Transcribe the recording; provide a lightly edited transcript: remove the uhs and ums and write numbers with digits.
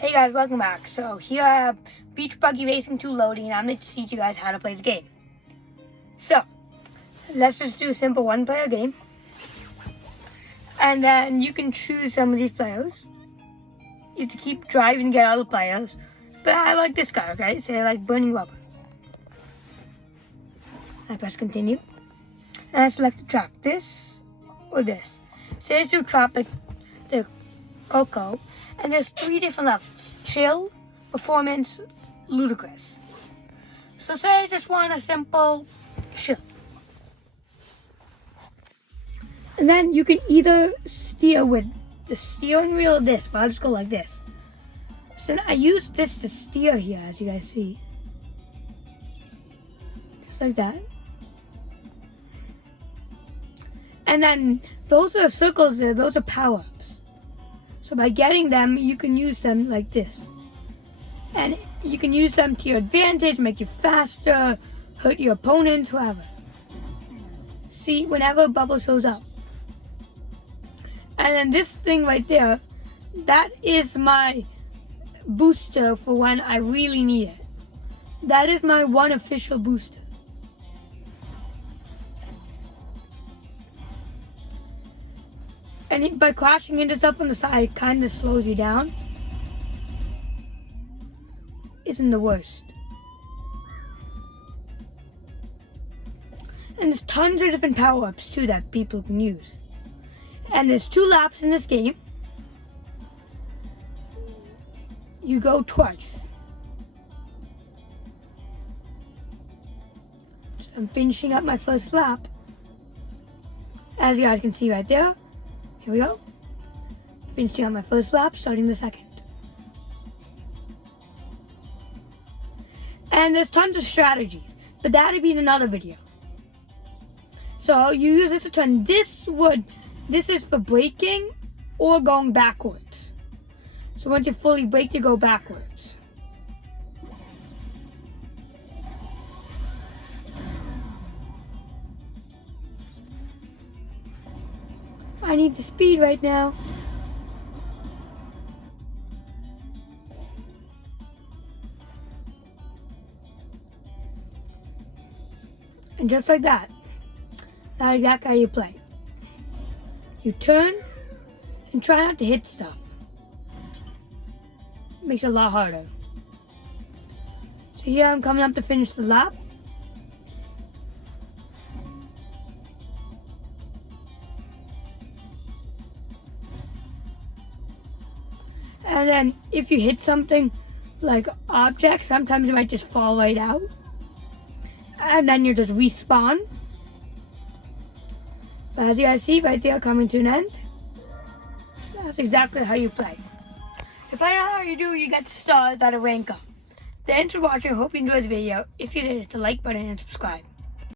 Hey guys, welcome back. So here I have Beach Buggy Racing 2 loading, and I'm going to teach you guys how to play the game. So, let's just do a simple one-player game. And then you can choose some of these players. You have to keep driving to get other players. But I like this guy, okay? So I like burning rubber. I press continue. And I select the track, this or this. So there's your trap, the Coco. And there's 3 different levels: chill, performance, ludicrous. So say I just want a simple chill. And then you can either steer with the steering wheel or this, but I'll just go like this. So I use this to steer here, as you guys see. Just like that. And then those are the circles there, those are power-ups. So by getting them, you can use them like this. And you can use them to your advantage, make you faster, hurt your opponents, whatever. See, whenever a bubble shows up. And then this thing right there, that is my booster for when I really need it. That is my one official booster. And by crashing into stuff on the side, it kind of slows you down. Isn't the worst. And there's tons of different power-ups too that people can use. And there's 2 laps in this game. You go twice. So I'm finishing up my first lap. As you guys can see right there. Here we go. Finishing up my first lap, starting the second. And there's tons of strategies, but that'll be in another video. So you use this to turn this is for braking or going backwards. So once you fully brake, you go backwards. I need the speed right now. And just like that, that's exactly how you play. You turn and try not to hit stuff. Makes it a lot harder. So here I'm coming up to finish the lap. And then if you hit something like objects, sometimes it might just fall right out. And then you just respawn. But as you guys see right there, coming to an end. That's exactly how you play. Depending on how you do, you get stars that rank up. Thanks for watching. I hope you enjoyed the video. If you did, hit the like button and subscribe.